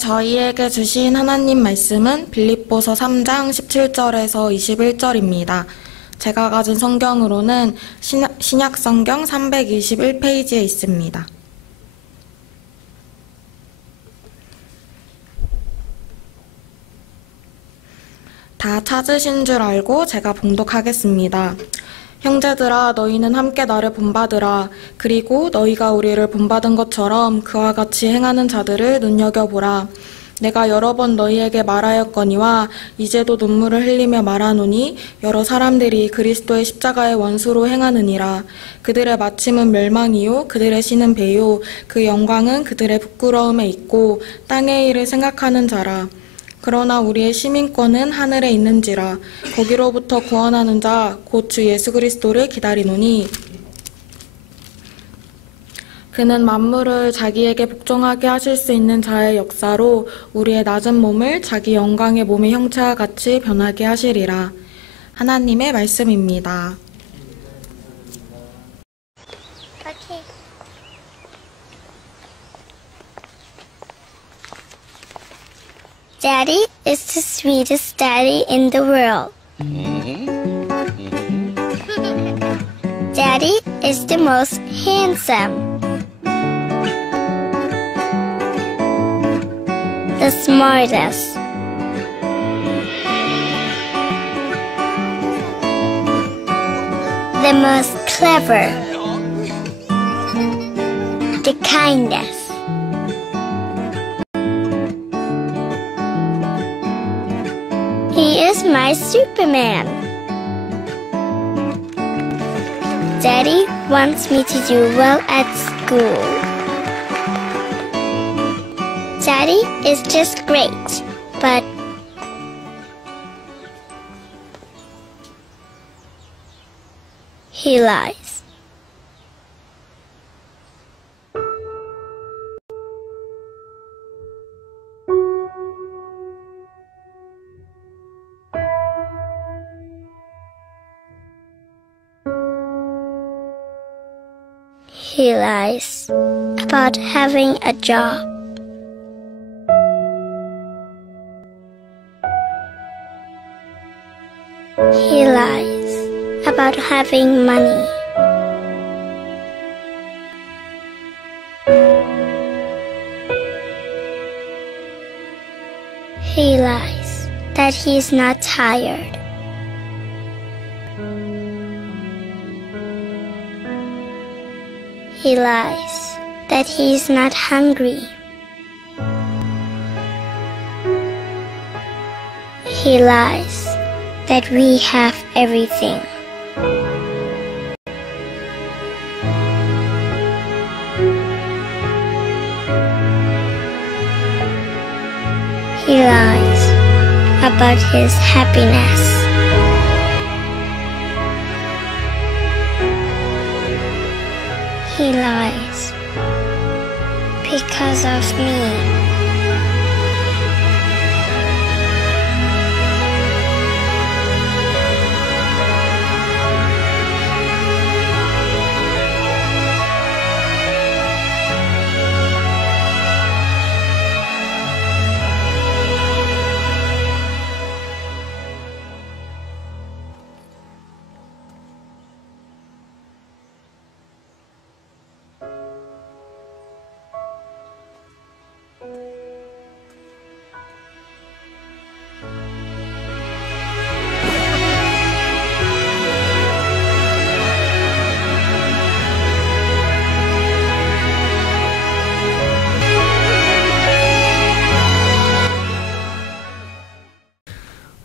저희에게 주신 하나님 말씀은 빌립보서 3장 17절에서 21절입니다. 제가 가진 성경으로는 신약 성경 321페이지에 있습니다. 다 찾으신 줄 알고 제가 봉독하겠습니다. 형제들아, 너희는 함께 나를 본받으라. 그리고 너희가 우리를 본받은 것처럼 그와 같이 행하는 자들을 눈여겨보라. 내가 여러 번 너희에게 말하였거니와 이제도 눈물을 흘리며 말하노니 여러 사람들이 그리스도의 십자가의 원수로 행하느니라. 그들의 마침은 멸망이요 그들의 신은 배요 그 영광은 그들의 부끄러움에 있고 땅의 일을 생각하는 자라. 그러나 우리의 시민권은 하늘에 있는지라. 거기로부터 구원하는 자 곧 주 예수 그리스도를 기다리노니 그는 만물을 자기에게 복종하게 하실 수 있는 자의 역사로 우리의 낮은 몸을 자기 영광의 몸의 형체와 같이 변하게 하시리라. 하나님의 말씀입니다. Daddy is the sweetest daddy in the world. Daddy is the most handsome, the smartest, the most clever, the kindest. He is my Superman. Daddy wants me to do well at school. Daddy is just great, but he lies. He lies about having a job. He lies about having money. He lies that he's not tired. He lies that he's not hungry. He lies that we have everything. He lies about his happiness. He lies because of me.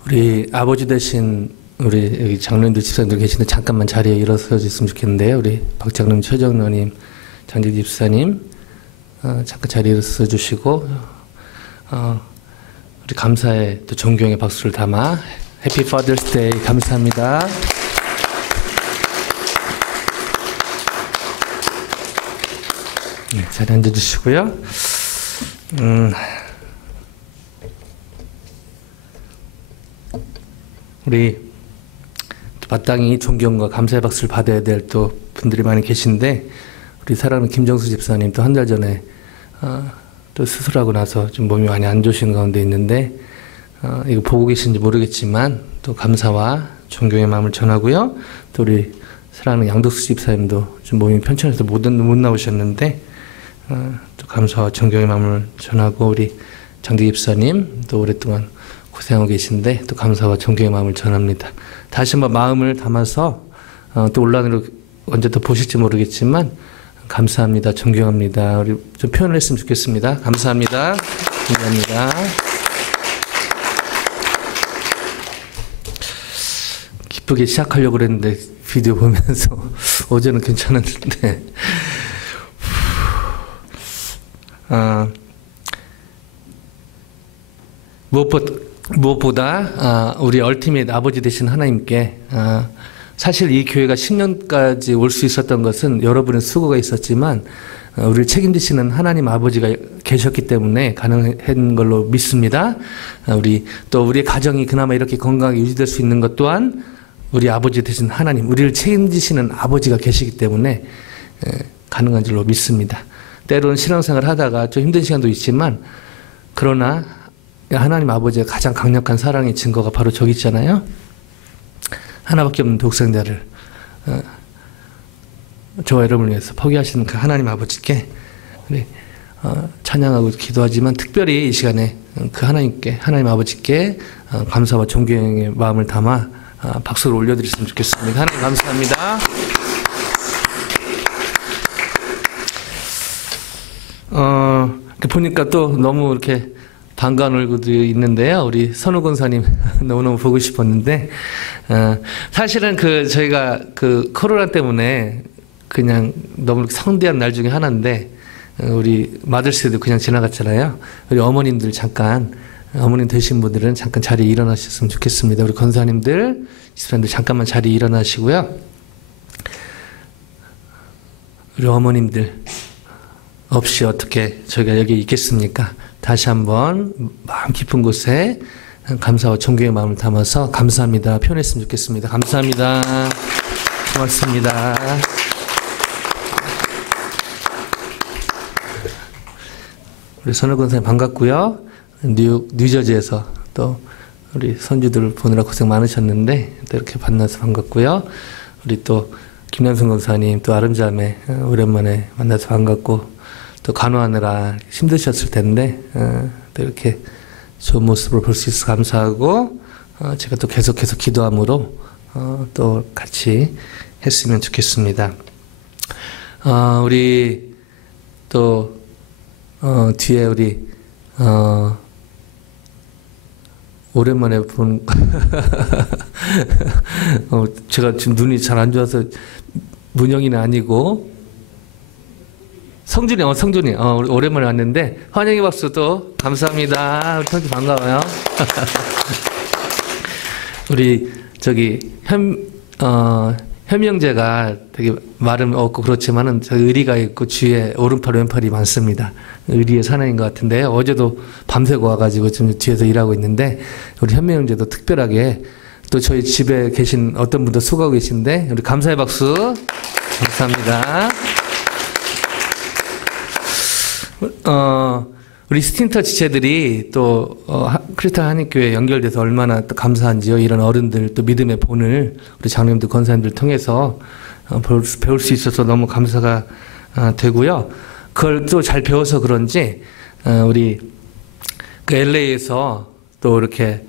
우리 아버지 되신 우리 여기 장로님들 집사님들 계신데 잠깐만 자리에 일어서 주셨으면 좋겠는데요. 우리 박장로님, 최정로님, 장직 집사님 잠깐 자리에 일어서 주시고 우리 감사의 또 존경의 박수를 담아 해피 파더스 데이 감사합니다. 네, 자리에 앉아주시고요. 우리 마땅히 존경과 감사의 박수를 받아야 될 또 분들이 많이 계신데 우리 사랑하는 김정수 집사님 또 한 달 전에 또 수술하고 나서 좀 몸이 많이 안 좋으신 가운데 있는데 이거 보고 계신지 모르겠지만 또 감사와 존경의 마음을 전하고요. 또 우리 사랑하는 양덕수 집사님도 좀 몸이 편찮아서 못 나오셨는데 또 감사와 존경의 마음을 전하고 우리 장대 집사님 또 오랫동안 고생하고 계신데 또 감사와 존경의 마음을 전합니다. 다시 한번 마음을 담아서 또 온라인으로 언제 또 보실지 모르겠지만 감사합니다. 존경합니다. 우리 좀 표현을 했으면 좋겠습니다. 감사합니다. 존경합니다. 기쁘게 시작하려고 그랬는데 비디오 보면서 어제는 괜찮았는데 무엇보다 우리 얼티밋 아버지 되신 하나님께 사실 이 교회가 10년까지 올 수 있었던 것은 여러분의 수고가 있었지만 우리를 책임지시는 하나님 아버지가 계셨기 때문에 가능한 걸로 믿습니다. 우리의 가정이 그나마 이렇게 건강하게 유지될 수 있는 것 또한 우리 아버지 되신 하나님, 우리를 책임지시는 아버지가 계시기 때문에 가능한 줄로 믿습니다. 때로는 신앙생활을 하다가 좀 힘든 시간도 있지만 그러나 하나님 아버지의 가장 강력한 사랑의 증거가 바로 저기 있잖아요. 하나밖에 없는 독생자를 저와 여러분을 위해서 포기하시는 그 하나님 아버지께 우리 찬양하고 기도하지만 특별히 이 시간에 그 하나님 아버지께 감사와 존경의 마음을 담아 박수를 올려드렸으면 좋겠습니다. 하나님 감사합니다. 이렇게 보니까 또 너무 이렇게 반가운 얼굴들이 있는데요. 우리 선우 권사님 너무너무 보고 싶었는데 사실은 저희가 코로나 때문에 그냥 너무 성대한 날 중에 하나인데 우리 마들스데이도 그냥 지나갔잖아요. 우리 어머님들 어머님 되신 분들은 잠깐 자리에 일어나셨으면 좋겠습니다. 우리 권사님들, 집사님들 잠깐만 자리에 일어나시고요. 우리 어머님들 없이 어떻게 저희가 여기 있겠습니까? 다시 한번 마음 깊은 곳에 감사와 존경의 마음을 담아서 감사합니다 표현했으면 좋겠습니다. 감사합니다. 고맙습니다. 우리 선우 권사님 반갑고요. 뉴저지에서 또 우리 선주들 보느라 고생 많으셨는데 또 이렇게 만나서 반갑고요. 우리 또 김남순 권사님 또 아름자매 오랜만에 만나서 반갑고 또 간호하느라 힘드셨을 텐데 또 이렇게 좋은 모습을 볼 수 있어서 감사하고 제가 또 계속해서 기도함으로 또 같이 했으면 좋겠습니다. 우리 또 뒤에 우리 오랜만에 본 제가 지금 눈이 잘 안 좋아서 문영이는 아니고 성준이 오랜만에 왔는데 환영의 박수 또 감사합니다. 우리 성준 반가워요. 우리 저기 현명제가 되게 말은 없고 그렇지만은 의리가 있고 주위에 오른팔 왼팔이 많습니다. 의리의 사나이인 것 같은데 어제도 밤새고 와가지고 지금 뒤에서 일하고 있는데 우리 현명제도 특별하게 또 저희 집에 계신 어떤 분도 수고하고 계신데 우리 감사의 박수 감사합니다. 우리 스틴터 지체들이 또 크리스탈 한인교회에 연결돼서 얼마나 또 감사한지요. 이런 어른들 또 믿음의 본을 우리 장로님들 권사님들 통해서 배울 수 있어서 너무 감사가 되고요. 그걸 또 잘 배워서 그런지 우리 그 LA에서 또 이렇게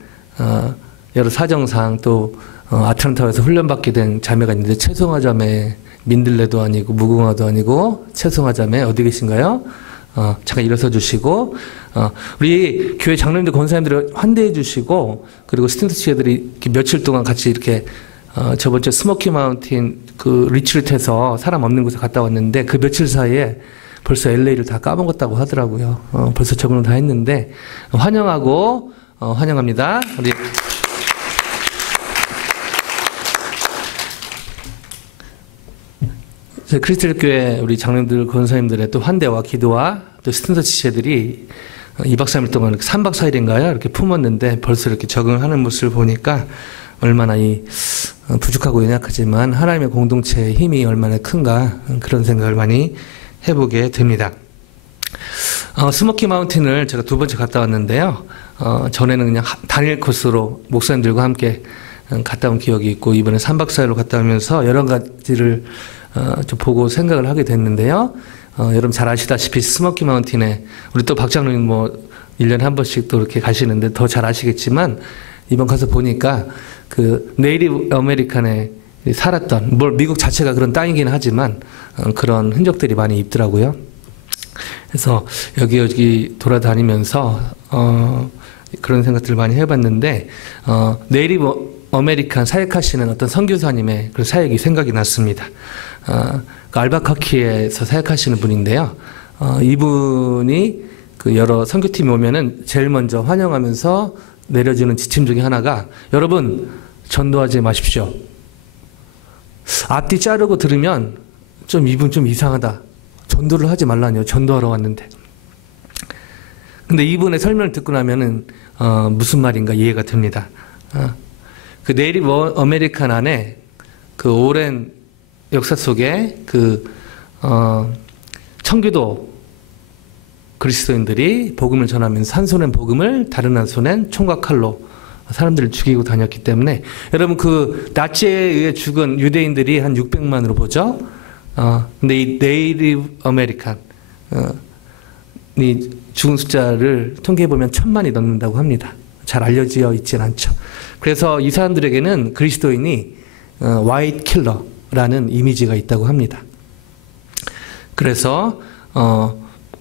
여러 사정상 또 아틀란타에서 훈련받게 된 자매가 있는데 최송화 자매 민들레도 아니고 무궁화도 아니고 최송화 자매 어디 계신가요? 잠깐 일어서 주시고 우리 교회 장로님들 권사님들을 환대해 주시고 그리고 스탠드 지체들이 며칠 동안 같이 이렇게 저번 주 스모키 마운틴 그 리트릿해서 사람 없는 곳에 갔다 왔는데 그 며칠 사이에 벌써 LA를 다 까먹었다고 하더라고요. 벌써 적응을 다 했는데 환영하고 환영합니다. 우리 크리스탈 교회 우리 장로님들 권사님들의 또 환대와 기도와 또 스탠더 지체들이 2박 3일 동안 3박 4일인가요? 이렇게 품었는데 벌써 이렇게 적응하는 모습을 보니까 얼마나 부족하고 연약하지만 하나님의 공동체의 힘이 얼마나 큰가 그런 생각을 많이 해보게 됩니다. 스모키 마운틴을 제가 2번째 갔다 왔는데요. 전에는 그냥 단일 코스로 목사님들과 함께 갔다 온 기억이 있고, 이번에 3박 4일로 갔다 오면서 여러 가지를 좀 보고 생각을 하게 됐는데요. 여러분 잘 아시다시피 스모키 마운틴에 우리 또 박장로님 뭐 1년에 한 번씩 또 이렇게 가시는데 더 잘 아시겠지만, 이번 가서 보니까 그 네이티브 아메리칸에 살았던, 미국 자체가 그런 땅이긴 하지만 그런 흔적들이 많이 있더라고요. 그래서 여기 돌아다니면서 그런 생각들을 많이 해봤는데, 네이티브 아메리칸 사역하시는 어떤 선교사님의 그런 사역이 생각이 났습니다. 그 알바커키에서 사역하시는 분인데요. 이분이 그 여러 선교팀이 오면은 제일 먼저 환영하면서 내려주는 지침 중에 하나가, 여러분 전도하지 마십시오. 앞뒤 자르고 들으면 이분 좀 이상하다. 전도를 하지 말라니요. 전도하러 왔는데. 근데 이분의 설명을 듣고 나면은 무슨 말인가 이해가 됩니다. 그 네이티브 아메리칸 안에 그 오랜 역사 속에 그 청교도 그리스도인들이 복음을 전하면서 한 손엔 복음을, 다른 한 손엔 총과 칼로 사람들을 죽이고 다녔기 때문에, 여러분 그 나치에 의해 죽은 유대인들이 한 600만으로 보죠. 근데 이 네이티브 아메리칸 이 죽은 숫자를 통계해 보면 1000만이 넘는다고 합니다. 잘 알려져 있진 않죠. 그래서 이 사람들에게는 그리스도인이 화이트 킬러라는 이미지가 있다고 합니다. 그래서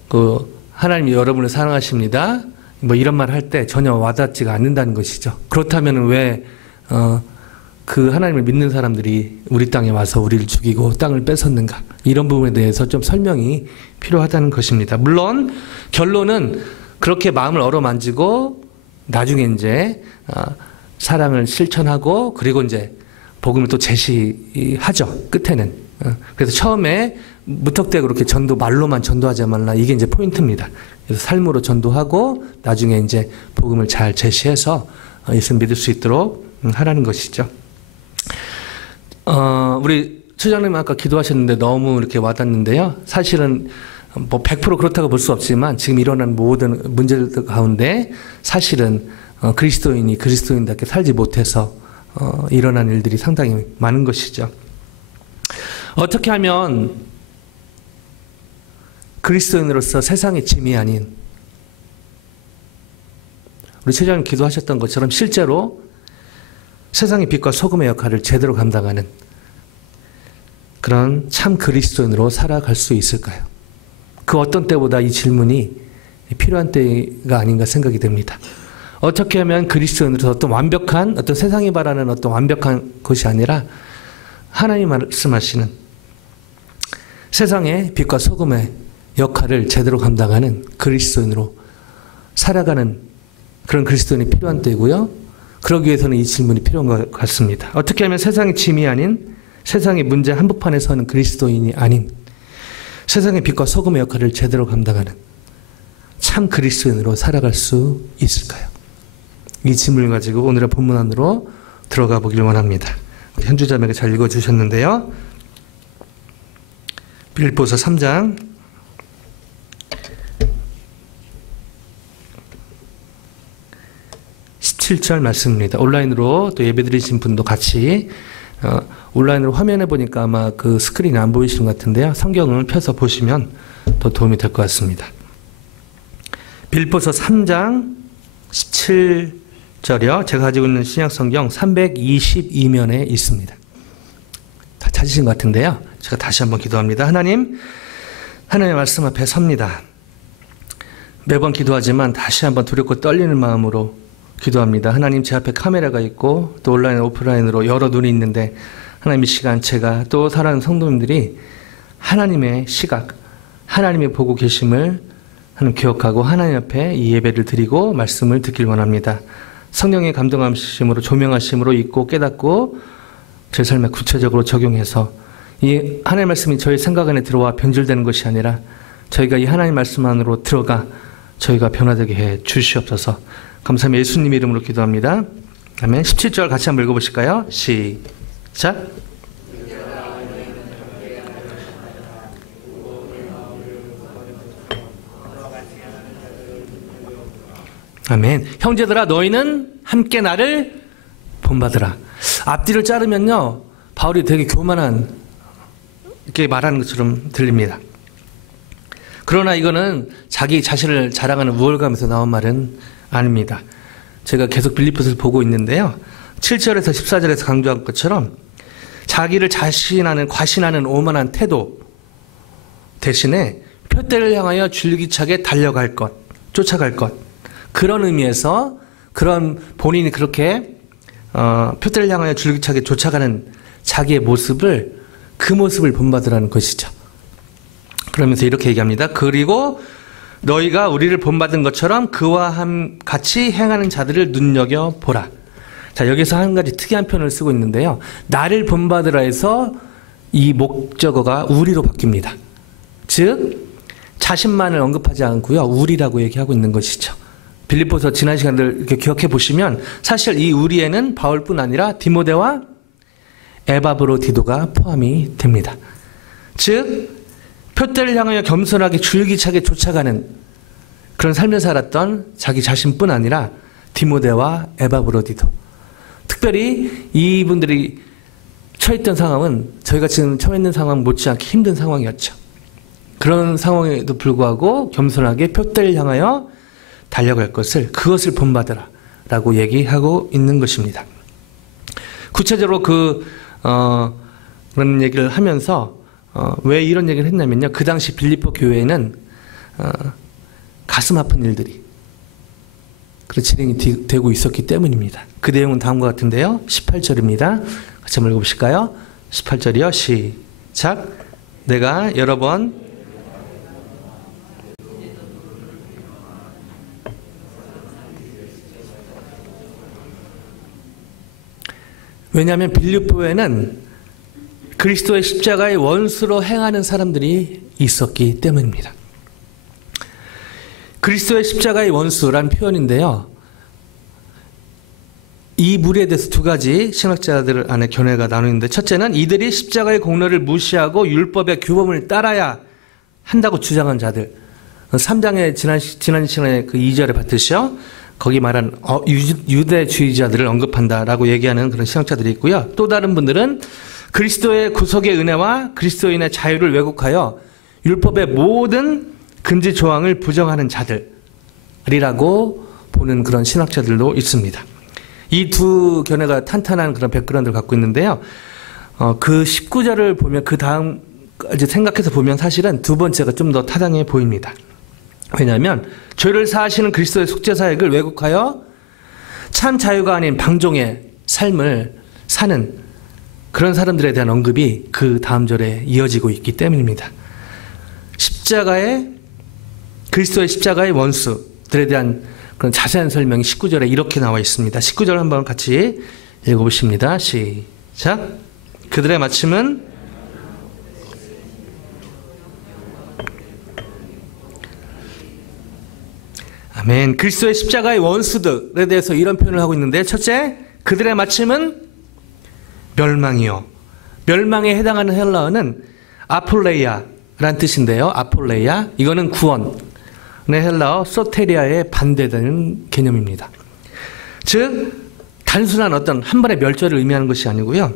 그 하나님이 여러분을 사랑하십니다, 뭐 이런 말 할 때 전혀 와닿지가 않는다는 것이죠. 그렇다면 왜 그 하나님을 믿는 사람들이 우리 땅에 와서 우리를 죽이고 땅을 뺏었는가, 이런 부분에 대해서 좀 설명이 필요하다는 것입니다. 물론 결론은 그렇게 마음을 어루만지고 나중에 이제 사랑을 실천하고, 그리고 이제 복음을 또 제시하죠, 끝에는. 그래서 처음에 무턱대고 그렇게 말로만 전도하지 말라, 이게 이제 포인트입니다. 그래서 삶으로 전도하고 나중에 이제 복음을 잘 제시해서 예수를 믿을 수 있도록 하라는 것이죠. 우리 처장님 아까 기도하셨는데 너무 이렇게 와닿는데요. 사실은 뭐 100% 그렇다고 볼 수 없지만 지금 일어난 모든 문제들 가운데 사실은 그리스도인이 그리스도인답게 살지 못해서 일어난 일들이 상당히 많은 것이죠. 어떻게 하면 그리스도인으로서 세상의 짐이 아닌, 우리 처장님 기도하셨던 것처럼 실제로 세상의 빛과 소금의 역할을 제대로 감당하는 그런 참 그리스도인으로 살아갈 수 있을까요? 그 어떤 때보다 이 질문이 필요한 때가 아닌가 생각이 됩니다. 어떻게 하면 그리스도인으로서 어떤 완벽한, 어떤 세상이 바라는 어떤 완벽한 것이 아니라 하나님 말씀하시는 세상의 빛과 소금의 역할을 제대로 감당하는 그리스도인으로 살아가는 그런 그리스도인이 필요한 때고요. 그러기 위해서는 이 질문이 필요한 것 같습니다. 어떻게 하면 세상의 짐이 아닌, 세상의 문제 한복판에 서는 그리스도인이 아닌, 세상의 빛과 소금의 역할을 제대로 감당하는 참 그리스도인으로 살아갈 수 있을까요? 이 질문을 가지고 오늘의 본문 안으로 들어가 보길 원합니다. 현주자매가 잘 읽어주셨는데요. 빌립보서 3장 17절 말씀입니다. 온라인으로 또 예배드리신 분도 같이 온라인으로 화면에 보니까 아마 그 스크린이 안 보이시는 것 같은데요. 성경을 펴서 보시면 더 도움이 될 것 같습니다. 빌립보서 3장 17절이요. 제가 가지고 있는 신약성경 322면에 있습니다. 다 찾으신 것 같은데요. 제가 다시 한번 기도합니다. 하나님의 말씀 앞에 섭니다. 매번 기도하지만 다시 한번 두렵고 떨리는 마음으로 기도합니다. 하나님, 제 앞에 카메라가 있고 또 온라인 오프라인으로 여러 눈이 있는데, 하나님 이 시간 제가 또 사랑하는 성도님들이 하나님의 시각, 하나님이 보고 계심을 하나님 기억하고 하나님 앞에 이 예배를 드리고 말씀을 듣길 원합니다. 성령의 감동하심으로, 조명하심으로 읽고 깨닫고 제 삶에 구체적으로 적용해서 이 하나님의 말씀이 저희 생각 안에 들어와 변질되는 것이 아니라 저희가 이 하나님의 말씀 안으로 들어가 저희가 변화되게 해 주시옵소서. 감사합니다. 예수님 이름으로 기도합니다. 아멘. 17절 같이 한번 읽어보실까요? 시작. 아멘. 형제들아 너희는 함께 나를 본받으라. 앞뒤를 자르면요 바울이 되게 교만한 이렇게 말하는 것처럼 들립니다. 그러나 이거는 자기 자신을 자랑하는 우월감에서 나온 말은 아닙니다. 제가 계속 빌립보서를 보고 있는데요. 7절에서 14절에서 강조한 것처럼 자기를 자신하는 과신하는 오만한 태도 대신에 표대를 향하여 줄기차게 달려갈 것, 쫓아갈 것, 그런 의미에서 그런 본인이 그렇게 표대를 향하여 줄기차게 쫓아가는 자기의 모습을 그 모습을 본받으라는 것이죠. 그러면서 이렇게 얘기합니다. 그리고 너희가 우리를 본받은 것처럼 그와 같이 행하는 자들을 눈여겨보라. 자, 여기서 한 가지 특이한 표현을 쓰고 있는데요. 나를 본받으라 해서 이 목적어가 우리로 바뀝니다. 즉 자신만을 언급하지 않고요. 우리라고 얘기하고 있는 것이죠. 빌립보서 지난 시간들 이렇게 기억해 보시면 사실 이 우리에는 바울뿐 아니라 디모데와 에바브로디도가 포함이 됩니다. 즉 표대를 향하여 겸손하게 줄기차게 쫓아가는 그런 삶을 살았던 자기 자신뿐 아니라 디모데와 에바브로디도, 특별히 이분들이 처했던 상황은 저희가 지금 처해 있는 상황 못지않게 힘든 상황이었죠. 그런 상황에도 불구하고 겸손하게 표대를 향하여 달려갈 것을, 그것을 본받으라 라고 얘기하고 있는 것입니다. 구체적으로 그런 얘기를 하면서 왜 이런 얘기를 했냐면요. 그 당시 빌립보 교회에는 가슴 아픈 일들이 그런 진행이 되고 있었기 때문입니다. 그 내용은 다음과 같은데요. 18절입니다. 같이 한번 읽어보실까요? 18절이요. 시작. 내가 여러 번 왜냐하면 빌립보에는 그리스도의 십자가의 원수로 행하는 사람들이 있었기 때문입니다. 그리스도의 십자가의 원수란 표현인데요. 이 무리에 대해서 두 가지 신학자들 안에 견해가 나누는데, 첫째는 이들이 십자가의 공로를 무시하고 율법의 규범을 따라야 한다고 주장한 자들. 3장의 지난 시간에 그 2절에 봤듯이요. 거기 말한 유대주의자들을 언급한다라고 얘기하는 그런 신학자들이 있고요. 또 다른 분들은 그리스도의 구속의 은혜와 그리스도인의 자유를 왜곡하여 율법의 모든 금지 조항을 부정하는 자들이라고 보는 그런 신학자들도 있습니다. 이 두 견해가 탄탄한 그런 백그라운드를 갖고 있는데요. 그 19절을 보면 그 다음까지 생각해서 보면 사실은 두 번째가 좀 더 타당해 보입니다. 왜냐하면 죄를 사하시는 그리스도의 속죄사역을 왜곡하여 참 자유가 아닌 방종의 삶을 사는 그런 사람들에 대한 언급이 그 다음 절에 이어지고 있기 때문입니다. 그리스도의 십자가의 원수들에 대한 그런 자세한 설명이 19절에 이렇게 나와 있습니다. 19절 한번 같이 읽어보십니다. 시작. 그들의 마침은 아멘. 그리스도의 십자가의 원수들에 대해서 이런 표현을 하고 있는데, 첫째, 그들의 마침은 멸망이요. 멸망에 해당하는 헬라어는 아폴레이아라는 뜻인데요. 아폴레이아, 이거는 구원의 헬라어 소테리아에 반대되는 개념입니다. 즉 단순한 어떤 한 번의 멸절을 의미하는 것이 아니고요.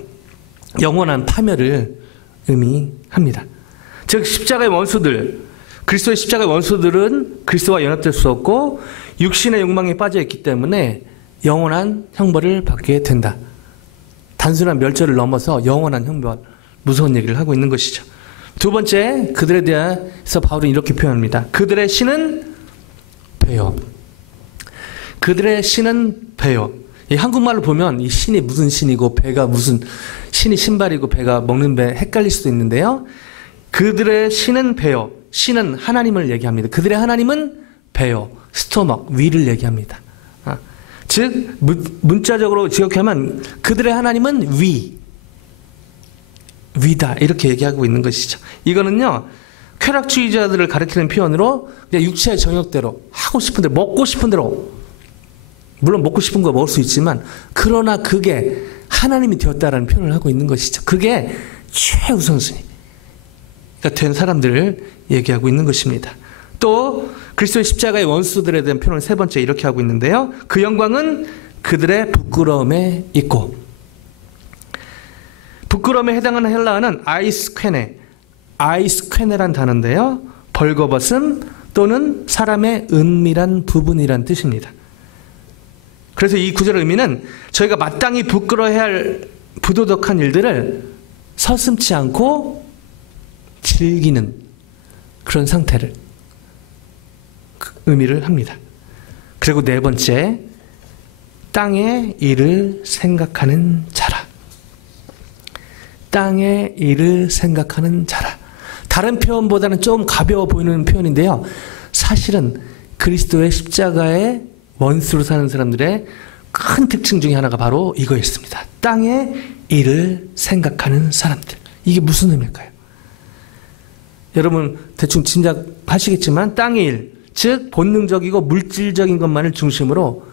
영원한 파멸을 의미합니다. 즉 십자가의 원수들, 그리스도의 십자가의 원수들은 그리스도와 연합될 수 없고 육신의 욕망에 빠져 있기 때문에 영원한 형벌을 받게 된다. 단순한 멸절을 넘어서 영원한 형벌, 무서운 얘기를 하고 있는 것이죠. 두 번째, 그들에 대해서 바울은 이렇게 표현합니다. 그들의 신은 배요. 그들의 신은 배요. 이 한국말로 보면 이 신이 무슨 신이고 배가 무슨, 신이 신발이고 배가 먹는 배 헷갈릴 수도 있는데요. 그들의 신은 배요. 신은 하나님을 얘기합니다. 그들의 하나님은 배요. 스토막, 위를 얘기합니다. 즉 문자적으로 지역하면 그들의 하나님은 위다 이렇게 얘기하고 있는 것이죠. 이거는요 쾌락주의자들을 가리키는 표현으로 그냥 육체의 정욕대로 하고 싶은 대로 먹고 싶은 대로, 물론 먹고 싶은 거 먹을 수 있지만 그러나 그게 하나님이 되었다라는 표현을 하고 있는 것이죠. 그게 최우선순위가 된 사람들을 얘기하고 있는 것입니다. 또 그리스도의 십자가의 원수들에 대한 표현을 세 번째 이렇게 하고 있는데요. 그 영광은 그들의 부끄러움에 있고, 부끄러움에 해당하는 헬라어는 아이스퀘네란 단어인데요. 벌거벗음 또는 사람의 은밀한 부분이란 뜻입니다. 그래서 이 구절의 의미는 저희가 마땅히 부끄러워해야 할 부도덕한 일들을 서슴지 않고 즐기는 그런 상태를 의미를 합니다. 그리고 네 번째, 땅의 일을 생각하는 자라. 땅의 일을 생각하는 자라. 다른 표현보다는 좀 가벼워 보이는 표현인데요. 사실은 그리스도의 십자가의 원수로 사는 사람들의 큰 특징 중에 하나가 바로 이거였습니다. 땅의 일을 생각하는 사람들. 이게 무슨 의미일까요? 여러분 대충 짐작하시겠지만 땅의 일, 즉 본능적이고 물질적인 것만을 중심으로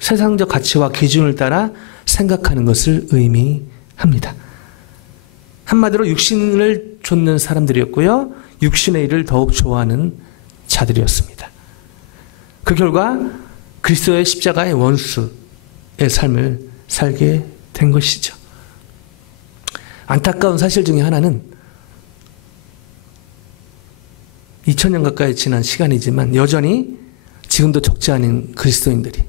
세상적 가치와 기준을 따라 생각하는 것을 의미합니다. 한마디로 육신을 좇는 사람들이었고요. 육신의 일을 더욱 좋아하는 자들이었습니다. 그 결과 그리스도의 십자가의 원수의 삶을 살게 된 것이죠. 안타까운 사실 중에 하나는 2000년 가까이 지난 시간이지만 여전히 지금도 적지 않은 그리스도인들이,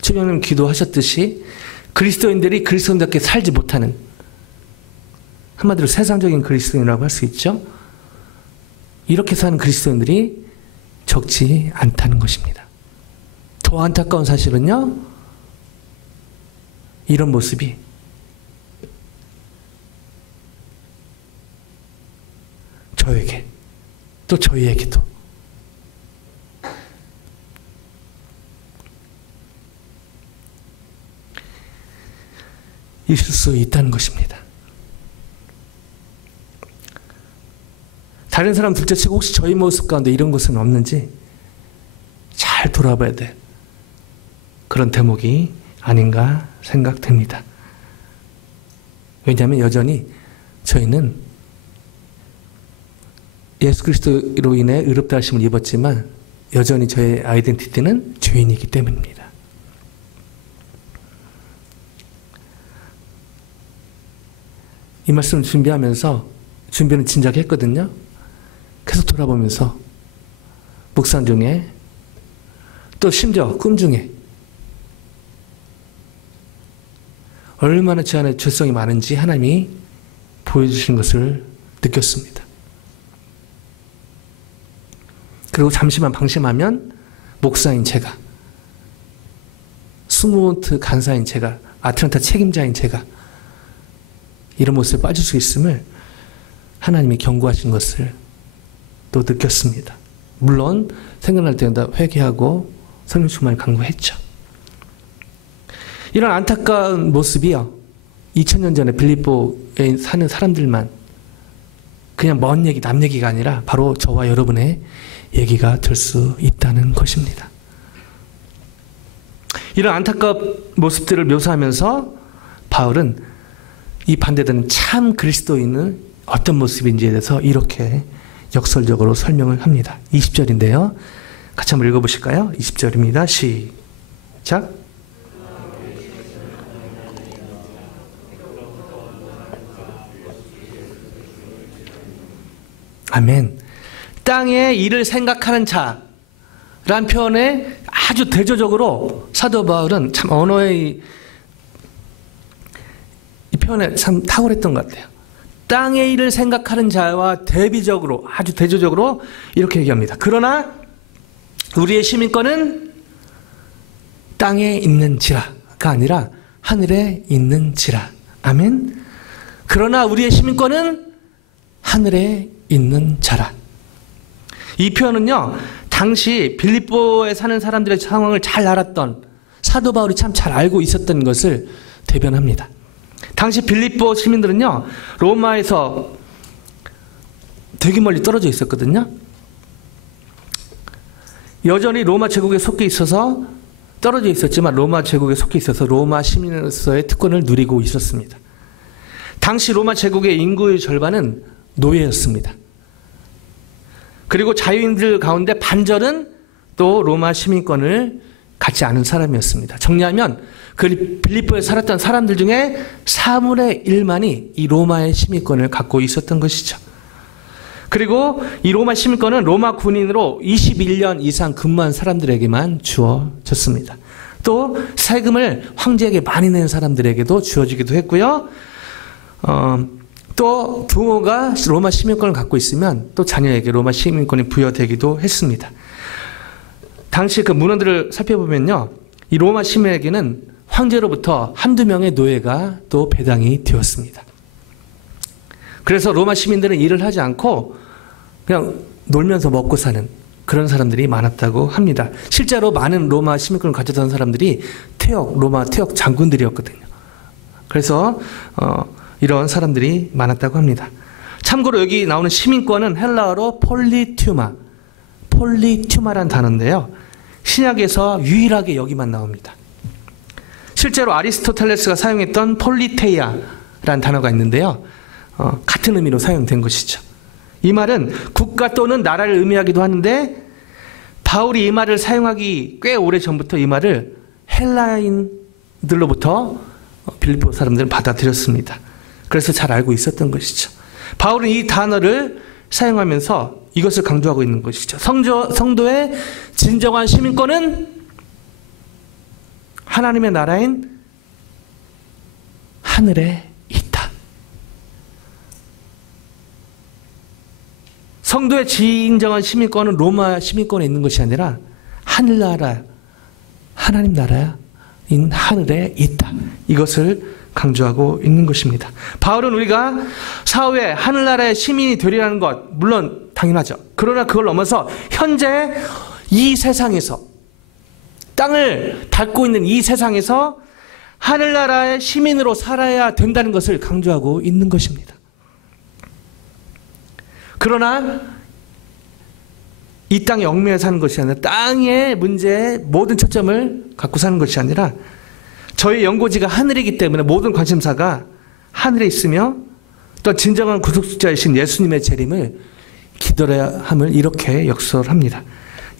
최경님 기도하셨듯이 그리스도인들이 그리스도인답게 살지 못하는, 한마디로 세상적인 그리스도인이라고 할 수 있죠. 이렇게 사는 그리스도인들이 적지 않다는 것입니다. 더 안타까운 사실은요, 이런 모습이 저에게 또 저희에게도 있을 수 있다는 것입니다. 다른 사람 둘째치고 혹시 저희 모습 가운데 이런 것은 없는지 잘 돌아봐야 돼. 그런 대목이 아닌가 생각됩니다. 왜냐하면 여전히 저희는 예수 그리스도로 인해 의롭다 하심을 입었지만 여전히 저의 아이덴티티는 죄인이기 때문입니다. 이 말씀을 준비는 진작 했거든요. 계속 돌아보면서 묵상 중에 또 심지어 꿈 중에 얼마나 제 안에 죄성이 많은지 하나님이 보여주신 것을 느꼈습니다. 그리고 잠시만 방심하면 목사인 제가, 스무트 간사인 제가, 아틀란타 책임자인 제가 이런 모습에 빠질 수 있음을 하나님이 경고하신 것을 또 느꼈습니다. 물론 생각날 때마다 회개하고 성령 충만을 간구했죠. 이런 안타까운 모습이요, 2000년 전에 빌립보에 사는 사람들만 그냥 먼 얘기, 남 얘기가 아니라 바로 저와 여러분의 얘기가 될 수 있다는 것입니다. 이런 안타까운 모습들을 묘사하면서 바울은 이 반대되는 참 그리스도인은 어떤 모습인지에 대해서 이렇게 역설적으로 설명을 합니다. 20절인데요. 같이 한번 읽어보실까요? 20절입니다. 시작. 아멘. 땅의 일을 생각하는 자라는 표현에 아주 대조적으로 사도 바울은 참 언어의 이 표현에 참 탁월했던 것 같아요. 땅의 일을 생각하는 자와 대비적으로, 아주 대조적으로 이렇게 얘기합니다. 그러나 우리의 시민권은 땅에 있는지라가 아니라 하늘에 있는지라. 아멘. 그러나 우리의 시민권은 하늘에 있는 자라. 이 표현은요, 당시 빌립보에 사는 사람들의 상황을 잘 알았던 사도 바울이 참 잘 알고 있었던 것을 대변합니다. 당시 빌립보 시민들은요, 로마에서 되게 멀리 떨어져 있었거든요. 여전히 로마 제국에 속해 있어서 떨어져 있었지만 로마 제국에 속해 있어서 로마 시민으로서의 특권을 누리고 있었습니다. 당시 로마 제국의 인구의 절반은 노예였습니다. 그리고 자유인들 가운데 반절은 또 로마 시민권을 갖지 않은 사람이었습니다. 정리하면 그 빌립보에 살았던 사람들 중에 4분의 1만이 이 로마의 시민권을 갖고 있었던 것이죠. 그리고 이 로마 시민권은 로마 군인으로 21년 이상 근무한 사람들에게만 주어졌습니다. 또 세금을 황제에게 많이 낸 사람들에게도 주어지기도 했고요. 또 부모가 로마 시민권을 갖고 있으면 또 자녀에게 로마 시민권이 부여되기도 했습니다. 당시 그 문헌들을 살펴보면요, 이 로마 시민에게는 황제로부터 한두 명의 노예가 또 배당이 되었습니다. 그래서 로마 시민들은 일을 하지 않고 그냥 놀면서 먹고 사는 그런 사람들이 많았다고 합니다. 실제로 많은 로마 시민권을 가졌던 사람들이 로마 퇴역 장군들이었거든요. 그래서 이런 사람들이 많았다고 합니다. 참고로 여기 나오는 시민권은 헬라어로 폴리튜마란 단어인데요. 신약에서 유일하게 여기만 나옵니다. 실제로 아리스토텔레스가 사용했던 폴리테이아라는 단어가 있는데요. 같은 의미로 사용된 것이죠. 이 말은 국가 또는 나라를 의미하기도 하는데 바울이 이 말을 사용하기 꽤 오래전부터 이 말을 헬라인들로부터 빌립보 사람들은 받아들였습니다. 그래서 잘 알고 있었던 것이죠. 바울은 이 단어를 사용하면서 이것을 강조하고 있는 것이죠. 성도의 진정한 시민권은 하나님의 나라인 하늘에 있다. 성도의 진정한 시민권은 로마 시민권에 있는 것이 아니라 하늘나라, 하나님 나라인 하늘에 있다. 이것을 강조하고 있는 것입니다. 바울은 우리가 사후에 하늘나라의 시민이 되리라는 것, 물론 당연하죠. 그러나 그걸 넘어서 현재 이 세상에서, 땅을 밟고 있는 이 세상에서 하늘나라의 시민으로 살아야 된다는 것을 강조하고 있는 것입니다. 그러나 이 땅에 얽매여 사는 것이 아니라 땅의 문제에 모든 초점을 갖고 사는 것이 아니라 저희 연고지가 하늘이기 때문에 모든 관심사가 하늘에 있으며 또 진정한 구속자이신 예수님의 재림을 기다려야 함을 이렇게 역설합니다.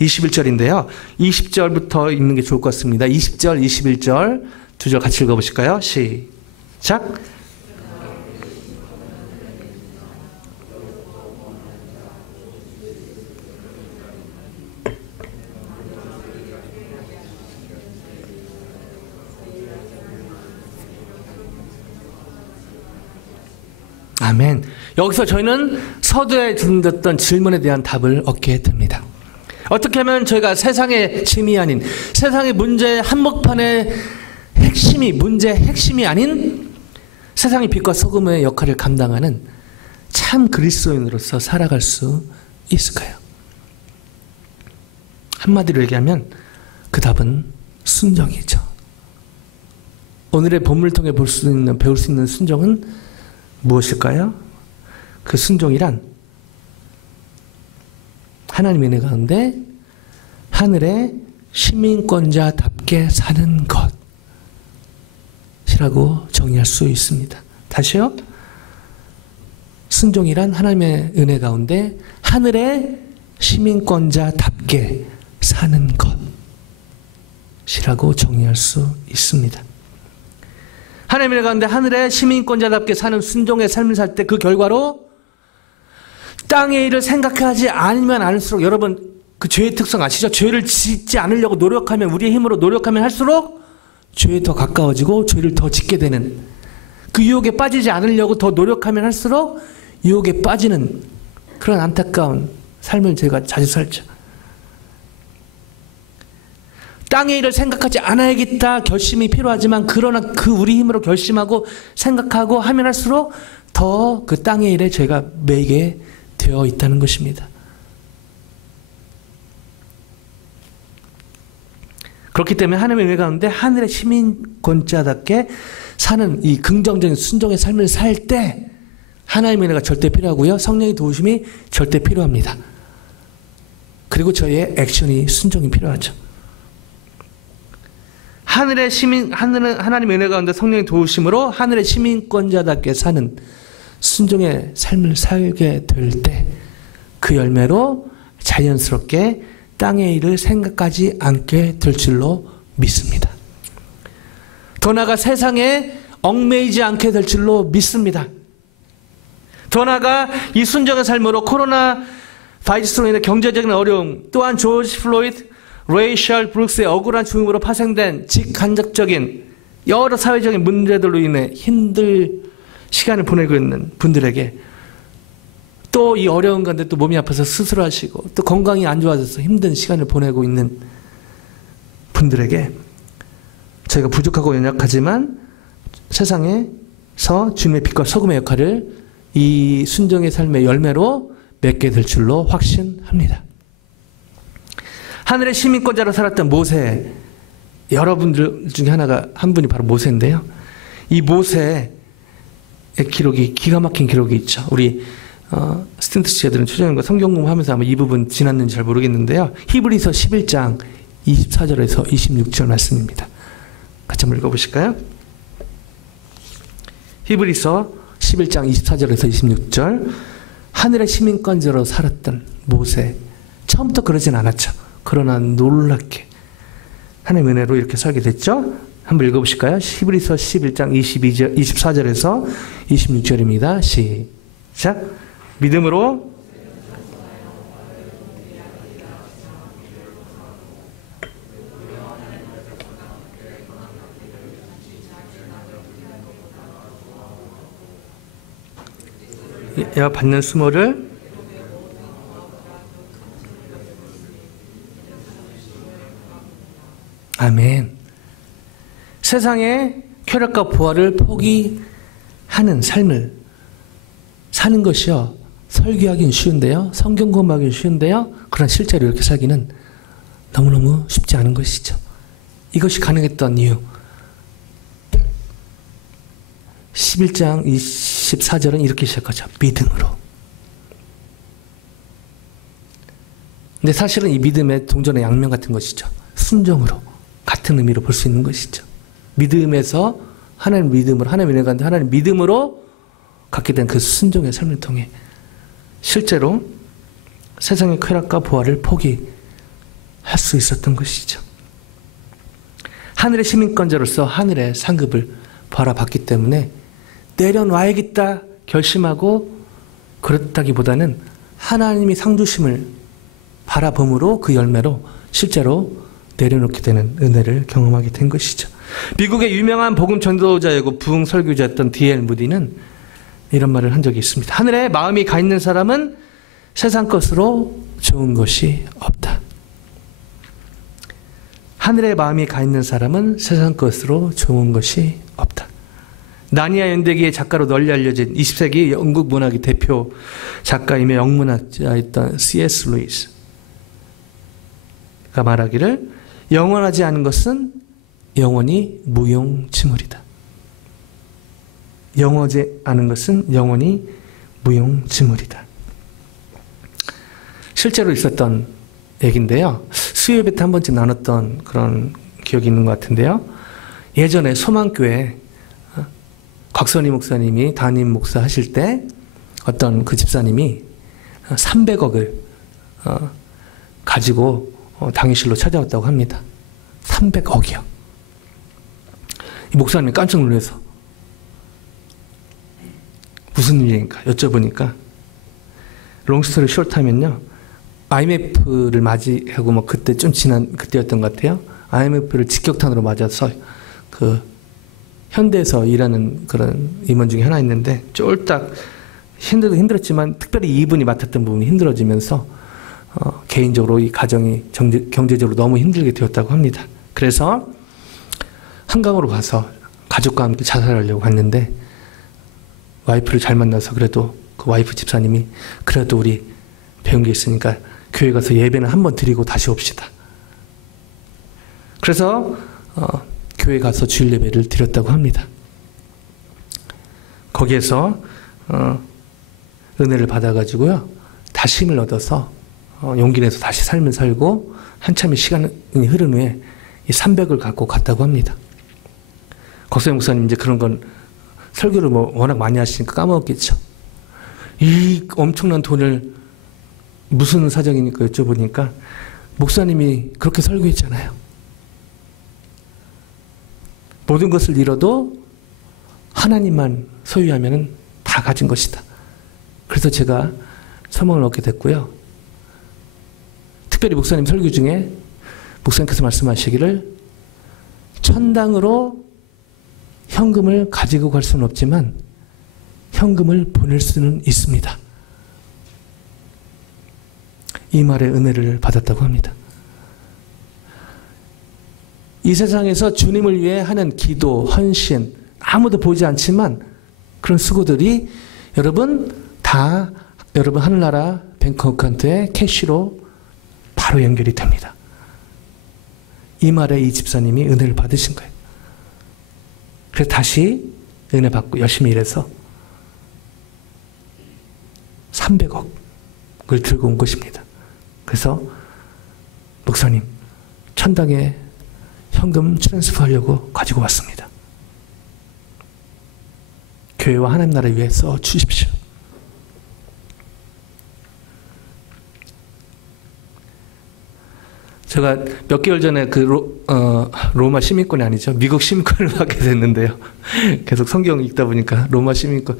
21절인데요. 20절부터 읽는 게 좋을 것 같습니다. 20절, 21절 두 절 같이 읽어보실까요? 시작. 아멘. 여기서 저희는 서두에 던졌던 질문에 대한 답을 얻게 됩니다. 어떻게 하면 저희가 세상의 짐이 아닌, 세상의 문제의 한복판의 핵심이 아닌 세상의 빛과 소금의 역할을 감당하는 참 그리스도인으로서 살아갈 수 있을까요? 한마디로 얘기하면 그 답은 순종이죠. 오늘의 본문을 통해 배울 수 있는 순종은 무엇일까요? 그 순종이란 하나님의 은혜 가운데 하늘의 시민권자답게 사는 것이라고 정의할 수 있습니다. 다시요. 순종이란 하나님의 은혜 가운데 하늘의 시민권자답게 사는 것이라고 정의할 수 있습니다. 하나님의 은혜 가운데 하늘의 시민권자답게 사는 순종의 삶을 살 때 그 결과로 땅의 일을 생각하지 않으면 않을수록, 여러분 그 죄의 특성 아시죠? 죄를 짓지 않으려고 노력하면, 우리의 힘으로 노력하면 할수록 죄에 더 가까워지고 죄를 더 짓게 되는, 그 유혹에 빠지지 않으려고 더 노력하면 할수록 유혹에 빠지는 그런 안타까운 삶을 제가 자주 살죠. 땅의 일을 생각하지 않아야겠다 결심이 필요하지만, 그러나 그 우리 힘으로 결심하고 생각하고 하면 할수록 더 그 땅의 일에 저희가 매이게 되어 있다는 것입니다. 그렇기 때문에 하나님의 은혜 가운데 하늘의 시민권자답게 사는 이 긍정적인 순종의 삶을 살 때 하나님의 은혜가 절대 필요하고요. 성령의 도우심이 절대 필요합니다. 그리고 저희의 액션이, 순종이 필요하죠. 하나님의 은혜 가운데 성령의 도우심으로 하늘의 시민권자답게 사는 순종의 삶을 살게 될 때 그 열매로 자연스럽게 땅의 일을 생각하지 않게 될 줄로 믿습니다. 더 나아가 세상에 얽매이지 않게 될 줄로 믿습니다. 더 나아가 이 순정의 삶으로 코로나 바이러스로 인해 경제적인 어려움, 또한 조지 플로이드, 레이셜 브룩스의 억울한 죽음으로 파생된 직간접적인 여러 사회적인 문제들로 인해 힘들 시간을 보내고 있는 분들에게, 또 이 어려운 가운데 또 몸이 아파서 수술하시고 또 건강이 안 좋아져서 힘든 시간을 보내고 있는 분들에게 저희가 부족하고 연약하지만 세상에서 주님의 빛과 소금의 역할을 이 순정의 삶의 열매로 맺게 될 줄로 확신합니다. 하늘의 시민권자로 살았던 모세, 여러분들 중에 한 분이 바로 모세인데요. 이 모세의 기록이 기가 막힌 기록이 있죠. 우리 스탠트 씨들은 초정과 성경 공부하면서 아마 이 부분 지났는지 잘 모르겠는데요. 히브리서 11장 24절에서 26절 말씀입니다. 같이 한번 읽어보실까요? 히브리서 11장 24절에서 26절. 하늘의 시민권자로 살았던 모세, 처음부터 그러진 않았죠. 그러나 놀랍게 하나님의 은혜로 이렇게 살게 됐죠. 한번 읽어보실까요? 히브리서 11장 24절에서 26절입니다. 시작. 믿음으로 받는 수모를 아멘. 세상의 쾌락과 부활을 포기하는 삶을 사는 것이요, 설교하기는 쉬운데요, 성경 공부하기는 쉬운데요, 그러나 실제로 이렇게 살기는 너무너무 쉽지 않은 것이죠. 이것이 가능했던 이유, 11장 24절은 이렇게 시작하죠. 믿음으로. 근데 사실은 이 믿음의 동전의 양면 같은 것이죠. 순종으로, 같은 의미로 볼 수 있는 것이죠. 믿음에서 하나님 믿음으로, 하나님 은혜 가운데 하나님 믿음으로 갖게 된 그 순종의 삶을 통해 실제로 세상의 쾌락과 부활을 포기할 수 있었던 것이죠. 하늘의 시민권자로서 하늘의 상급을 바라봤기 때문에 내려놔야겠다 결심하고, 그렇다기보다는 하나님이 상 주심을 바라봄으로 그 열매로 실제로 내려놓게 되는 은혜를 경험하게 된 것이죠. 미국의 유명한 복음 전도자이고 부흥 설교자였던 D.L. 무디는 이런 말을 한 적이 있습니다. 하늘에 마음이 가 있는 사람은 세상 것으로 좋은 것이 없다. 하늘에 마음이 가 있는 사람은 세상 것으로 좋은 것이 없다. 나니아 연대기의 작가로 널리 알려진 20세기 영국 문학의 대표 작가이며 영문학자였던 C.S. 루이스가 말하기를, 영원하지 않은 것은 영원히 무용지물이다. 영원하지 않은 것은 영원히 무용지물이다. 실제로 있었던 얘기인데요. 수요예배 때 한 번쯤 나눴던 그런 기억이 있는 것 같은데요. 예전에 소망교회 곽선희 목사님이 담임 목사 하실 때 어떤 그 집사님이 300억을 가지고 당의실로 찾아왔다고 합니다. 300억이요. 이 목사님이 깜짝 놀라서 무슨 일인가 여쭤보니까, 롱스토리 숏하면요, IMF를 맞이하고 뭐 그때 좀 지난 그때였던 것 같아요. IMF를 직격탄으로 맞아서 그 현대에서 일하는 그런 임원 중에 하나 있는데 쫄딱 힘들었지만 특별히 이분이 맡았던 부분이 힘들어지면서 개인적으로 이 가정이 경제적으로 너무 힘들게 되었다고 합니다. 그래서 한강으로 가서 가족과 함께 자살하려고 갔는데 와이프를 잘 만나서, 그래도 그 와이프 집사님이 그래도 우리 배운 게 있으니까 교회 가서 예배는 한번 드리고 다시 옵시다. 그래서 교회 가서 주일 예배를 드렸다고 합니다. 거기에서 은혜를 받아가지고요, 다시 힘을 얻어서 용기 내서 다시 삶을 살고 한참의 시간이 흐른 후에 이 300을 갖고 갔다고 합니다. 곽선희 목사님 이제 그런 건 설교를 뭐 워낙 많이 하시니까 까먹었겠죠. 이 엄청난 돈을 무슨 사정이니까 여쭤보니까 목사님이 그렇게 설교했잖아요. 모든 것을 잃어도 하나님만 소유하면 다 가진 것이다. 그래서 제가 소망을 얻게 됐고요. 특별히 목사님 설교 중에 목사님께서 말씀하시기를 천당으로 현금을 가지고 갈 수는 없지만 현금을 보낼 수는 있습니다. 이 말에 은혜를 받았다고 합니다. 이 세상에서 주님을 위해 하는 기도, 헌신, 아무도 보이지 않지만 그런 수고들이 여러분 다 여러분 하늘나라 뱅크 어카운트에 캐시로 바로 연결이 됩니다. 이 말에 이 집사님이 은혜를 받으신 거예요. 그래서 다시 은혜 받고 열심히 일해서 300억을 들고 온 것입니다. 그래서 목사님 천당에 현금 트랜스퍼 하려고 가지고 왔습니다. 교회와 하나님 나라를 위해 써 주십시오. 제가 몇 개월 전에 로마 시민권이 아니죠. 미국 시민권을 받게 됐는데요. 계속 성경 읽다 보니까 로마 시민권.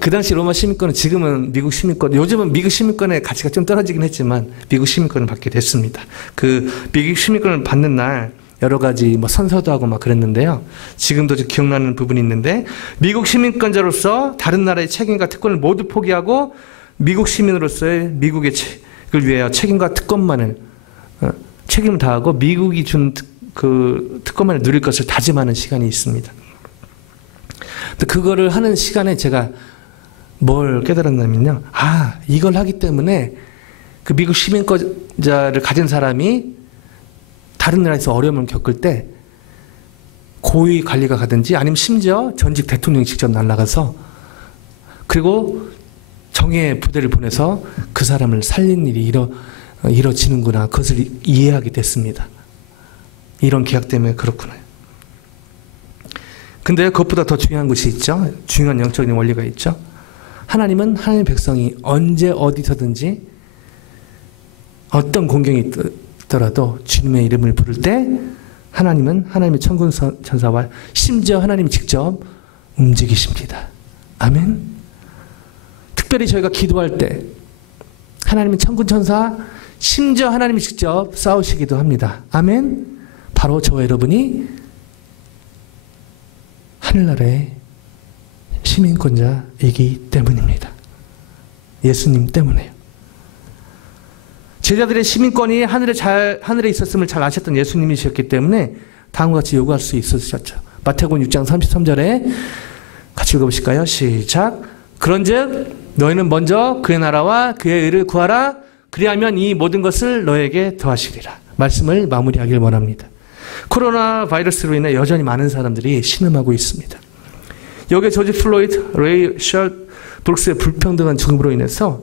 그 당시 로마 시민권은 지금은 미국 시민권, 요즘은 미국 시민권의 가치가 좀 떨어지긴 했지만 미국 시민권을 받게 됐습니다. 그 미국 시민권을 받는 날 여러 가지 선서도 하고 막 그랬는데요. 지금도 기억나는 부분이 있는데 미국 시민권자로서 다른 나라의 책임과 특권을 모두 포기하고 미국 시민으로서의 미국의 을 위하여 책임과 특권만을 책임을 다하고 미국이 준 그 특권만을 누릴 것을 다짐하는 시간이 있습니다. 근데 그거를 하는 시간에 제가 뭘 깨달았냐면요. 이걸 하기 때문에 그 미국 시민권자를 가진 사람이 다른 나라에서 어려움을 겪을 때 고위 관리가 가든지 아니면 심지어 전직 대통령이 직접 날아가서 그리고 정예 부대를 보내서 그 사람을 살린 일이 이뤄지는구나. 그것을 이해하게 됐습니다. 이런 계약 때문에 그렇구나. 근데 그것보다 더 중요한 것이 있죠. 중요한 영적인 원리가 있죠. 하나님은 하나님의 백성이 언제 어디서든지 어떤 공경이 있더라도 주님의 이름을 부를 때 하나님은 하나님의 천군 천사와 심지어 하나님이 직접 움직이십니다. 아멘. 특별히 저희가 기도할 때 하나님은 천군 천사 심지어 하나님이 직접 싸우시기도 합니다. 아멘. 바로 저와 여러분이 하늘나라의 시민권자이기 때문입니다. 예수님 때문에요. 제자들의 시민권이 하늘에 있었음을 잘 아셨던 예수님이셨기 때문에 다음과 같이 요구할 수 있으셨죠. 마태복음 6장 33절에 같이 읽어보실까요? 시작. 그런즉 너희는 먼저 그의 나라와 그의 의를 구하라. 그리하면 이 모든 것을 너에게 더하시리라. 말씀을 마무리하길 원합니다. 코로나 바이러스로 인해 여전히 많은 사람들이 신음하고 있습니다. 여기에 조지 플로이드, 레이 셜 브룩스의 불평등한 죽음으로 인해서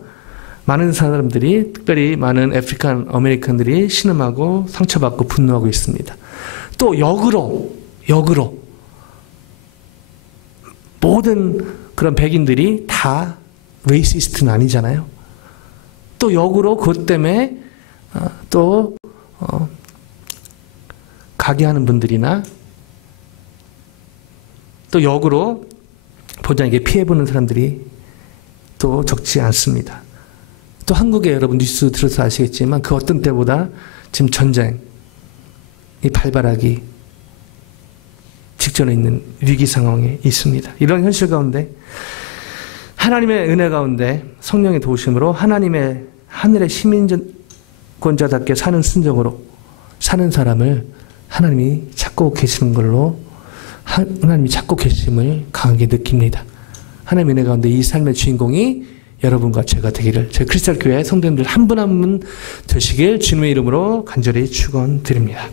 많은 사람들이, 특별히 많은 아프리칸 아메리칸들이 신음하고 상처받고 분노하고 있습니다. 또 역으로 모든 그런 백인들이 다 레이시스트는 아니잖아요. 또 역으로 그것 때문에 가게하는 분들이나 또 역으로 보장에게 피해보는 사람들이 또 적지 않습니다. 또 한국에 여러분 뉴스 들어서 아시겠지만 그 어떤 때보다 지금 전쟁이 발발하기 직전에 있는 위기 상황에 있습니다. 이런 현실 가운데 하나님의 은혜 가운데 성령의 도우심으로 하나님의 하늘의 시민권자답게 사는 순종으로 사는 사람을 하나님이 찾고 계시는 걸로 하나님이 찾고 계심을 강하게 느낍니다. 하나님의 은혜 가운데 이 삶의 주인공이 여러분과 제가 되기를, 저희 크리스탈 교회 성도님들 한 분 한 분 되시길 주님의 이름으로 간절히 축원드립니다.